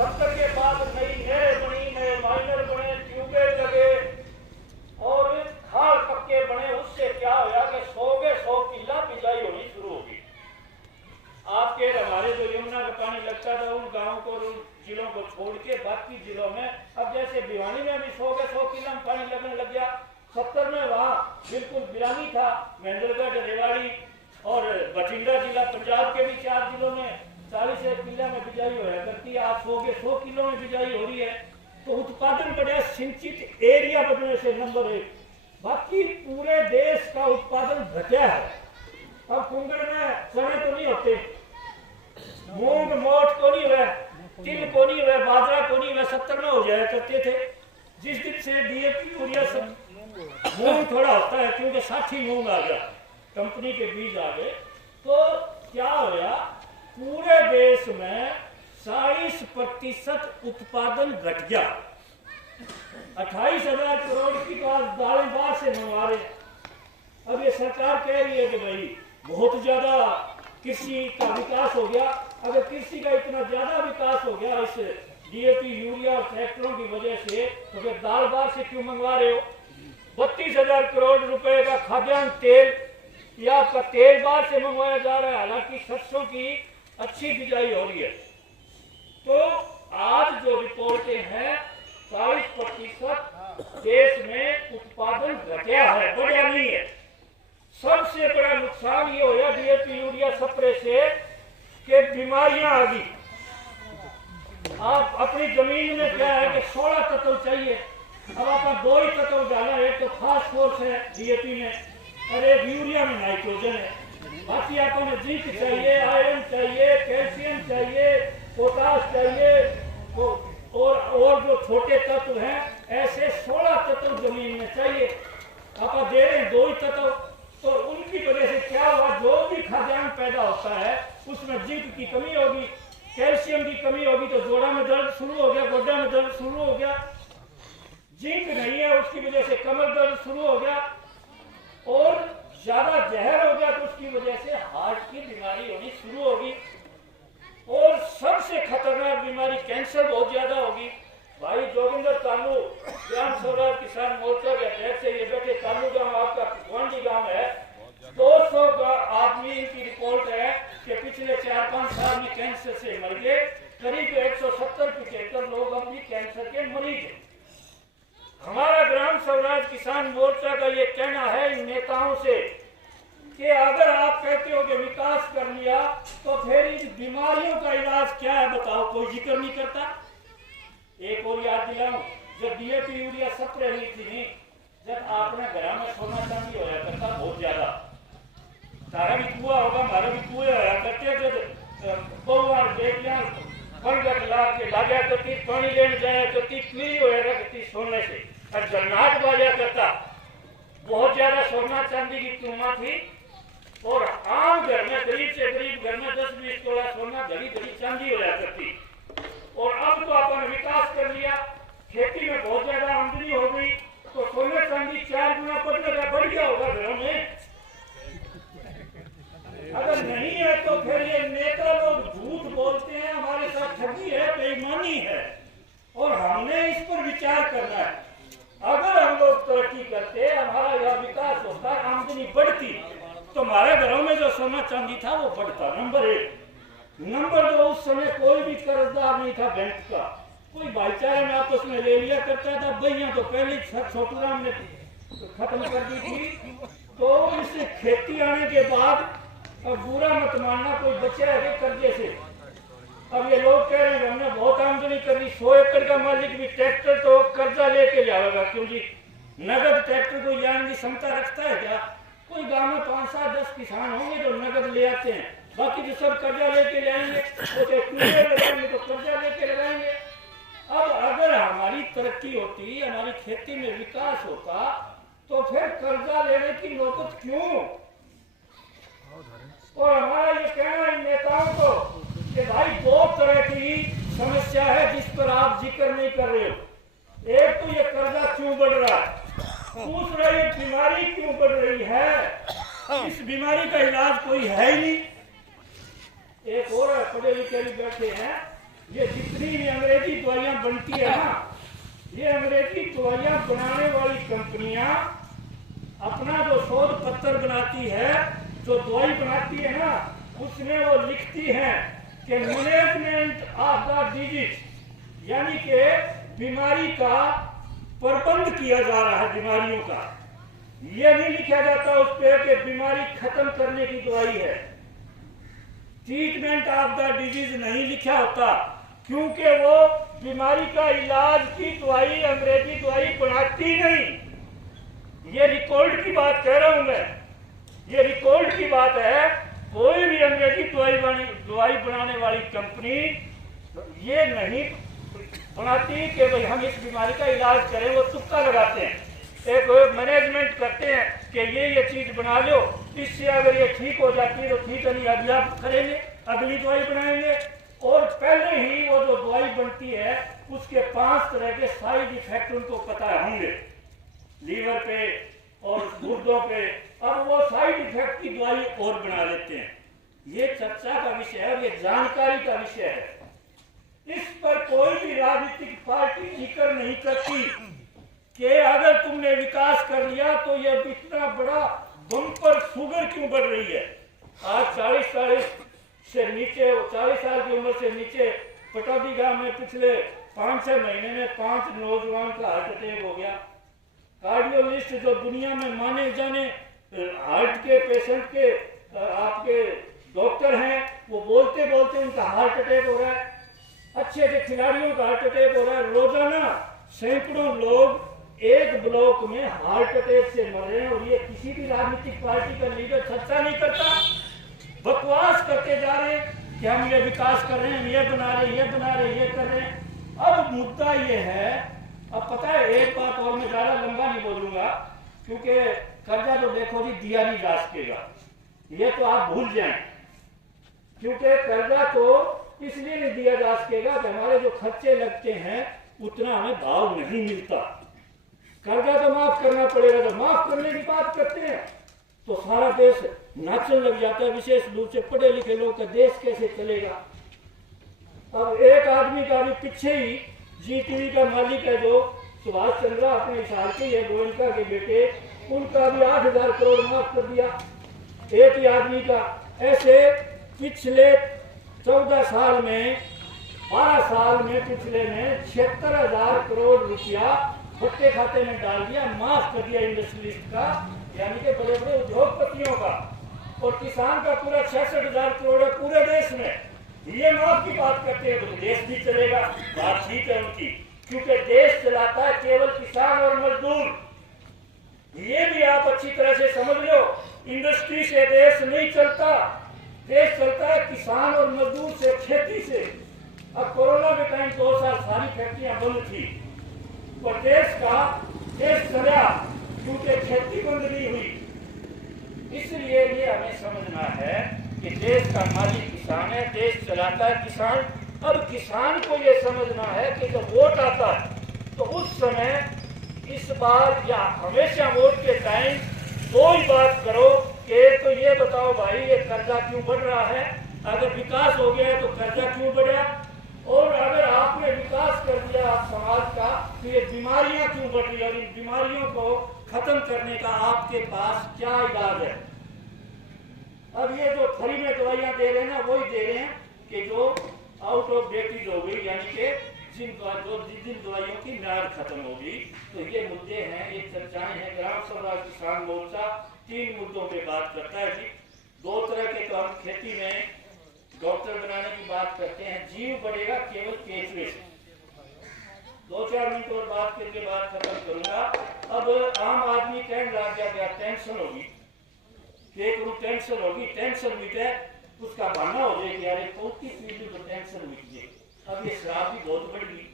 70 के बाद नई नहरें बनी, नए माइनर बने, ट्यूबवेल लगे और खाल पक्के बने। उससे क्या होया कि 100 के 100 किला बिजाई होनी शुरू होगी। आपके हमारे जो यमुना का पानी लगता था उन गाँव को, उन जिलों को छोड़ के बाकी जिलों में अब जैसे भिवानी में भी 100 के 100 किला में पानी लगने लग गया। 70 में वहाँ बिल्कुल बिरानी था, महेंद्रगढ़, रेवाड़ी और बठिंडा जिला पंजाब के भी 4 जिलों में 40 किला में बिजाई हो करती है। आज 100 के 100 किलो में बिजाई हो रही है। तो उत्पादन बढ़ा, सिंचित एरिया बढ़ने से नंबर 1। बाकी पूरे देश का उत्पादन घटा है। अब कुंगड़ में चने तो नहीं होते, मूंग मोट को नहीं हुआ, तिल को नहीं हुआ, बाजरा को नहीं हुआ, 70 में हो जाया करते थे। जिस दिन से डीएपी यूरिया सब मूंग थोड़ा होता है क्योंकि 60 मूंग आ गया, कंपनी के बीज आ गए, तो क्या होया पूरे देश में 40% उत्पादन घट गया। 28,000 करोड़ की बात दालें बाहर से मंगवा रहे हैं। अब ये सरकार कह रही है कि भाई बहुत ज्यादा कृषि का विकास हो गया। अगर कृषि का इतना ज्यादा विकास हो गया इस डीएपी यूरिया और ट्रैक्टरों की वजह से, तो फिर दाल बार से क्यों मंगवा रहे हो? 32,000 करोड़ रुपए का खाद्यान्न तेल या आपका तेल बार से मंगवाया जा रहा है, हालांकि सरसों की अच्छी बिजाई हो रही है। तो आज जो रिपोर्टें हैं 40% देश में उत्पादन घटा है, बढ़ा नहीं है। सबसे बड़ा नुकसान ये होया डीएपी यूरिया स्प्रे से कि बीमारियां आ गई। आप अपनी जमीन में क्या है कि 16 तत्व चाहिए, अब आपका 2 ही तत्व डाला है, तो फास्फोरस है डीएपी में और एक यूरिया में नाइट्रोजन है। बाकी आपको में जिंक चाहिए, आयरन चाहिए, कैल्शियम चाहिए, पोटाश चाहिए और जो छोटे तत्व हैं ऐसे 16 तत्व जमीन में चाहिए। आप दे रहे हैं 2 ही तत्व, तो उनकी वजह से क्या हुआ, जो भी खाद्यान्न पैदा होता है उसमें जिंक की कमी होगी, कैल्शियम की कमी होगी, तो जोड़ा में दर्द शुरू हो गया, गोड्डा में दर्द शुरू हो गया। जिंक नहीं है उसकी वजह से कमर दर्द शुरू हो गया और ज्यादा जहर हो गया तो उसकी वजह से हार्ट की बीमारी होनी शुरू होगी। और सबसे खतरनाक बीमारी कैंसर बहुत ज्यादा होगी। भाई जोगिंदर तालू ग्राम स्वराज किसान मोर्चा के अध्यक्ष से ये बैठे, तालू गांव आपका गुवांडी गांव है, 200 आदमी की रिपोर्ट है कि पिछले 4-5 साल में कैंसर से मर गए। करीब 170-75 लोग अब भी कैंसर के मरीज हैं। हमारा ग्राम स्वराज किसान मोर्चा का ये कहना है इन नेताओं से कि अगर आप कहते हो कि विकास कर लिया तो फिर इन बीमारियों का इलाज क्या है बताओ, कोई जिक्र नहीं करता। एक और याद दिलाऊं, जब डीएपी यूरिया स्प्रे हुई थी, जब आपने घर में सोना चांदी होया करता बहुत ज्यादा, तारा भी कुआ होगा, हमारा भी कुएं होया करते, जब बहुवार बेटियां पंगत लाग के लाजा करती, पानी लेने जाया करती, पीली होया करती सोने से और जन्नाट बाजा करता। बहुत ज्यादा सोना चांदी की कीमत थी और आम घर में गरीब से गरीब घर में 10-20 तोला सोना घड़ी घड़ी चांदी होया करती। और अब तो अपन विकास कर लिया, खेती में बहुत ज्यादा आमदनी हो गई, तो सोने चांदी 4 गुना बढ़ने का बढ़ गया होगा घरों में। अगर नहीं है तो फिर ये नेता लोग झूठ बोलते हैं, हमारे साथ ठगी है, बेईमानी है और हमने इस पर विचार करना है। अगर हम लोग तरक्की करते, हमारा यह विकास होता, आमदनी बढ़ती, तो हमारे घरों में जो सोना चांदी था वो बढ़ता। नंबर 1। नंबर 2, उस समय कोई भी कर्जदार नहीं था बैंक का, कोई भाईचारे में आपस में ले लिया करता था। बहियां तो पहले छोटूराम ने खत्म कर दी थी। तो इस खेती आने के बाद अब बुरा मत मानना, कोई बचा है कर्जे से। अब ये लोग कह रहे हैं हमने बहुत आमदनी कर ली, 100 एकड़ का मालिक भी ट्रैक्टर तो कर्जा लेके जाएगा, क्योंकि नगद ट्रैक्टर को जाने की क्षमता रखता है क्या? कोई गांव में 5-7-10 किसान होंगे जो नगद ले आते हैं, बाकी जो सब कर्जा लेके जाएंगे, लगाएंगे तो कर्जा लेके लगाएंगे। अब अगर हमारी तरक्की होती, हमारी खेती में विकास होता, तो फिर कर्जा लेने की नौबत क्यों? और हमारा ये कहना है नेताओं को कि भाई 2 तरह की समस्या है जिस पर आप जिक्र नहीं कर रहे हो। एक तो ये कर्जा क्यों बढ़ रहा है, दूसरा ये बीमारी क्यों बढ़ रही है, इस बीमारी का इलाज कोई है ही नहीं। एक और पढ़े लिखे भी बैठे हैं, ये जितनी भी अंग्रेजी दवाइयां बनती है ना, ये अंग्रेजी दवाइयां बनाने वाली कंपनियां अपना जो शोध पत्र बनाती है, जो दवाई बनाती है ना, उसमें वो लिखती है कि मैनेजमेंट ऑफ द डिजीज, यानी कि बीमारी का प्रबंध किया जा रहा है, बीमारियों का। ये नहीं लिखा जाता उस पर कि बीमारी खत्म करने की दवाई है। ट्रीटमेंट ऑफ द डिजीज नहीं लिखा होता, क्योंकि वो बीमारी का इलाज की दवाई, अंग्रेजी दवाई बनाती नहीं। ये रिकॉर्ड की बात कह रहा हूं मैं, ये रिकॉर्ड की बात है। कोई भी अंग्रेजी दवाई बनाने वाली कंपनी ये नहीं बनाती कि भाई हम इस बीमारी का इलाज करें, वो तुक्का लगाते हैं, एक मैनेजमेंट करते हैं कि ये चीज बना लो, इससे अगर ये ठीक हो जाती है तो ठीक है, नहीं अगला करेंगे, अगली दवाई बनाएंगे। और पहले ही वो जो दवाई बनती है उसके 5 तरह के साइड इफेक्ट उनको पता होंगे, लीवर पे और गुर्दों पे, अब वो साइड इफेक्ट की दवाई और बना लेते हैं। ये चर्चा का विषय है, ये जानकारी का विषय है। इस पर कोई भी राजनीतिक पार्टी जिक्र नहीं करती कि अगर तुमने विकास कर लिया तो ये इतना बड़ा बम्पर शुगर क्यों बढ़ रही है। आज 40 से नीचे, 40 साल की उम्र से नीचे पटौदी गांव में पिछले 5-6 महीने में 5 नौजवान का हार्ट अटैक हो गया। कार्डियोलिस्ट जो दुनिया में माने जाने हार्ट के पेशेंट के आपके डॉक्टर हैं, वो बोलते बोलते उनका हार्ट अटैक हो रहा है। अच्छे अच्छे खिलाड़ियों का हार्ट अटैक हो रहा है। रोजाना सैकड़ों लोग एक ब्लॉक में हार्ट अटैक से मर रहे हैं, और ये किसी भी राजनीतिक पार्टी का लीडर चर्चा नहीं करता। बकवास करते जा रहे हैं कि हम ये विकास कर रहे हैं, ये बना रहे हैं, ये बना रहे हैं, ये कर रहे हैं। अब मुद्दा ये है, अब पता है एक बात और, मैं ज्यादा लंबा नहीं बोलूंगा क्योंकि कर्जा तो देखो जी दिया नहीं जा सकेगा, ये तो आप भूल जाएं। क्योंकि कर्जा तो इसलिए नहीं दिया जा सकेगा कि हमारे जो खर्चे लगते हैं उतना हमें भाव नहीं मिलता। कर्जा तो माफ करना पड़ेगा। जब माफ करने की बात करते हैं तो सारा देश नाचने लग जाता है, विशेष रूप से पढ़े लिखे लोग का देश कैसे चलेगा। अब एक आदमी का भी पीछे ही जी टीवी का मालिक है जो सुभाष चंद्र अपने हिसाब के ये गोयनका के बेटे, उनका भी 8,000 करोड़ माफ कर दिया एक ही आदमी का। ऐसे पिछले 14 साल में, 12 साल में, पिछले में 76,000 करोड़ रुपया भट्टे खाते में डाल दिया, माफ कर दिया इंडस्ट्रियलिस्ट का, यानी कि बड़े बड़े उद्योगपतियों का। और किसान का पूरा 66,000 करोड़ है पूरे देश में। ये माफ की बात करते हैं तो देश भी चलेगा, बात ठीक है उनकी, क्योंकि देश चलाता है केवल किसान और मजदूर। ये भी आप अच्छी तरह से समझ लो, इंडस्ट्री से देश नहीं चलता, देश चलता है किसान और मजदूर से, खेती से। अब कोरोना के टाइम 2 साल सारी फैक्ट्रियां बंद थी और देश चला क्योंकि खेती बंद नहीं हुई। इसलिए ये हमें समझना है कि देश का मालिक किसान है, देश चलाता है किसान। अब किसान को ये समझना है कि जब वोट आता है तो उस समय, इस बार या हमेशा वोट के टाइम दो ही बात करो कि तो ये बताओ भाई ये कर्जा क्यों बढ़ रहा है, अगर विकास हो गया है तो कर्जा क्यों बढ़ा, और अगर आपने विकास कर दिया समाज का तो ये बीमारियां क्यों बढ़ रही है, और इन बीमारियों को खत्म करने का आपके पास क्या इलाज है। अब ये जो फ्री में दवाइयां दे रहे हैं ना, वही दे रहे हैं कि जो आउट ऑफ डेट हो गई, यानी कि जिन दवाइयों की म्याद खत्म होगी। तो ये मुद्दे हैं, ये चर्चाएं हैं। ग्राम सभा किसान मोर्चा 3 मुद्दों पे बात करता है जी। 2 तरह के तो हम खेती में डॉक्टर बनाने की बात करते हैं, जीव बढ़ेगा केवल केचुए से। 2-4 मिनट और बात करके बात खत्म करूंगा। अब आम आदमी कहने लग गया टेंशन होगी, टेंशन होगी, टेंशन मिटे, उसका बहाना हो जाए कि यार 35 पीढ़ी तो टेंशन मिट जाए। अब ये शराब भी बहुत बढ़ गई,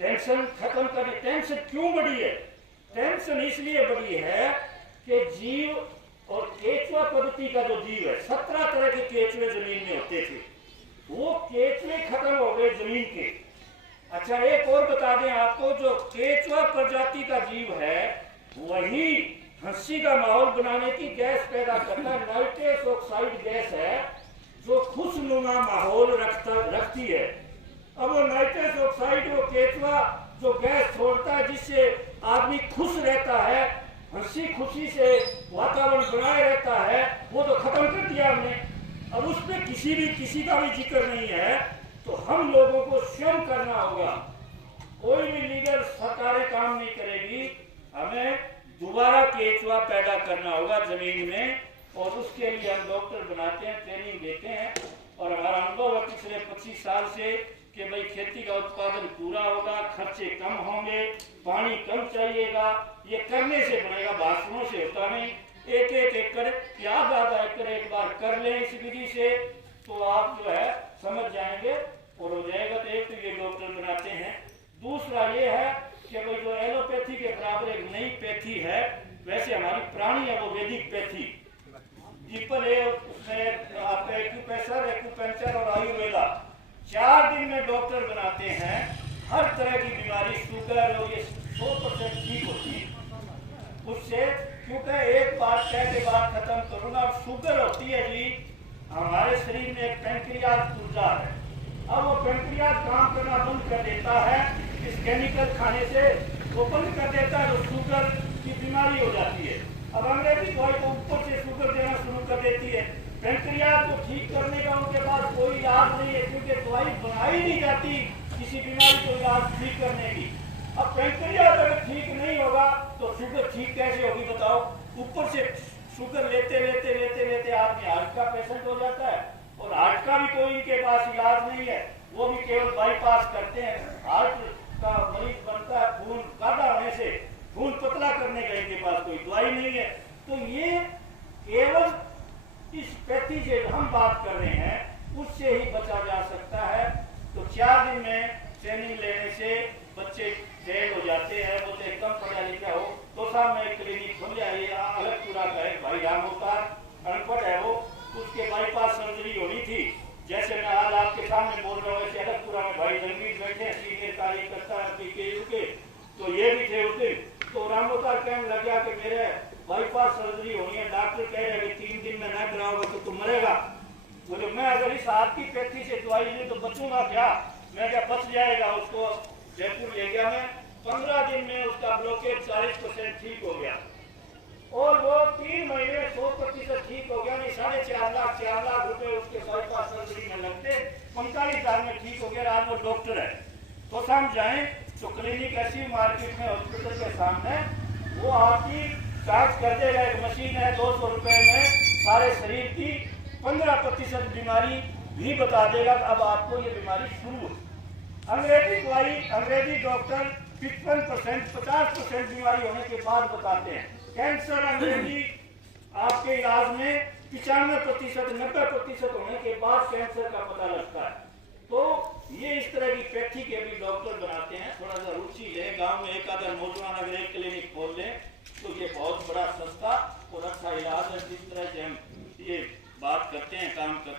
टेंशन खत्म करने। टेंशन क्यों बढ़ी है? टेंशन इसलिए बढ़ी है कि जीव और केचुआ पद्धति का जो जीव है, 17 तरह के केचुए जमीन में होते थे, वो केचुए खत्म हो गए जमीन के। अच्छा एक और बता दें आपको, जो केचुआ प्रजाति का जीव है वही हंसी का माहौल बनाने की गैस पैदा करता है। नाइट्रस ऑक्साइड गैस है जो खुशनुमा माहौल रखती है। अब वो नाइट्रस ऑक्साइड, वो केचुआ जो गैस छोड़ता है जिससे आदमी खुश रहता है, हंसी खुशी से वातावरण बनाए रहता है, वो तो खत्म कर दिया हमने। अब उस पर किसी का भी जिक्र नहीं है। तो हम लोगों को स्वयं करना होगा। कोई भी लीडर सरकारें काम नहीं करेगी, हमें दोबारा केचुआ पैदा करना होगा जमीन में, और उसके लिए हम डॉक्टर बनाते हैं, ट्रेनिंग देते हैं। और हमारा अनुभव है पिछले 25 साल से कि भाई खेती का उत्पादन पूरा होगा, खर्चे कम होंगे, पानी कम चाहिएगा। ये करने से बनेगा, भाषणों से होता नहीं। एक एक एकड़ या आधा एकड़ एक बार कर लें इस विधि से, तो आप जो है समझ जाएंगे और हो जाएगा। तो एक तो ये डॉक्टर बनाते हैं। दूसरा ये है कि भाई जो एलोपैथी के बराबर एक नई पैथी है, वैसे हमारी पुरानी है वो वैदिक पैथी। ट्रिपल ए, उसमें आपका एक्यूप्रेशर, एक्यूपंक्चर और आयुर्वेदा 4 दिन में डॉक्टर बनाते हैं। हर तरह की बीमारी, शुगर और ये 100% ठीक होती है उससे। क्योंकि एक बात कह के बात खत्म करूंगा। शुगर होती है जी, हमारे शरीर में एक पेंक्रियाज ऊर्जा है। अब वो पेंक्रियाज काम करना बंद कर देता है इस केमिकल खाने से, वो बंद कर देता है, तो शुगर की बीमारी हो जाती है। अब अंग्रेजी दवाई को ऊपर से शुगर देना शुरू कर देती है। पेंक्रियाज को ठीक करने का उनके पास कोई इलाज नहीं है, क्योंकि दवाई बनाई नहीं जाती किसी बीमारी को इलाज ठीक करने की। अब पेंक्रियाज अगर ठीक नहीं होगा तो शुगर ठीक कैसे होगी बताओ। ऊपर से शुगर लेते लेते लेते लेते आदमी हार्ट का पेशेंट हो जाता है, और हार्ट का भी कोई इनके पास इलाज नहीं है, वो भी केवल बाईपास करते हैं। हार्ट का मरीज बनता है खून गाढ़ा होने से, खून पतला करने का इनके पास कोई दवाई नहीं है। तो ये केवल इस पैथी से हम बात कर रहे हैं, उससे ही बचा जा सकता है। तो 4 दिन में ट्रेनिंग लेने से बच्चे फेल हो जाते हैं, बोलते कम पढ़ा लिखा हो। तो साहब में क्लिनिक खुल जाए, अलगपुरा का है भाई राम अवतार, अनपढ़ है वो, उसके बाईपास सर्जरी होनी थी। जैसे मैं आज आपके सामने बोल रहा हूँ, ऐसे अलगपुरा में भाई रणवीर बैठे हैं, सीनियर कार्यकर्ता है PKU के, तो ये भी थे उस दिन। तो राम अवतार कहने लग गया कि मेरे बाईपास सर्जरी होनी है, डॉक्टर कह रहे हैं 3 दिन में न कराओगे तो तुम मरेगा। बोले मैं अगर इस हाथ की पैथी से दवाई ली तो बचूंगा क्या? मैं क्या बच जाएगा? उसको जयपुर ले गया मैं, 15 दिन में उसका ब्लॉकेज 40% ठीक हो गया, और वो 3 महीने 100% ठीक हो गया। नहीं 4.5 लाख रुपए उसके बाईपास सर्जरी में लगते, 45 हजार में ठीक हो गया। आज वो डॉक्टर है। तो समझ जाए तो क्लिनिक ऐसी मार्केट में हॉस्पिटल के सामने, वो आपकी जांच कर देगा। एक मशीन है 200 रुपए में सारे शरीर की 15% बीमारी भी बता देगा। अब आपको ये बीमारी शुरू है। अंग्रेजी दवाई, अंग्रेजी डॉक्टर 55%, 50% बीमारी होने के बाद बताते हैं। कैंसर अंग्रेजी आपके इलाज में 95%, 90% होने के बाद कैंसर का पता लगता है। तो ये इस तरह की पैथी के भी डॉक्टर बनाते हैं। थोड़ा सा रुचि है, गांव में एक आधा नौजवान अगर एक क्लिनिक खोल लें तो ये बहुत बड़ा सस्ता और अच्छा इलाज है। जिस तरह से हम ये बात करते हैं, काम करते हैं।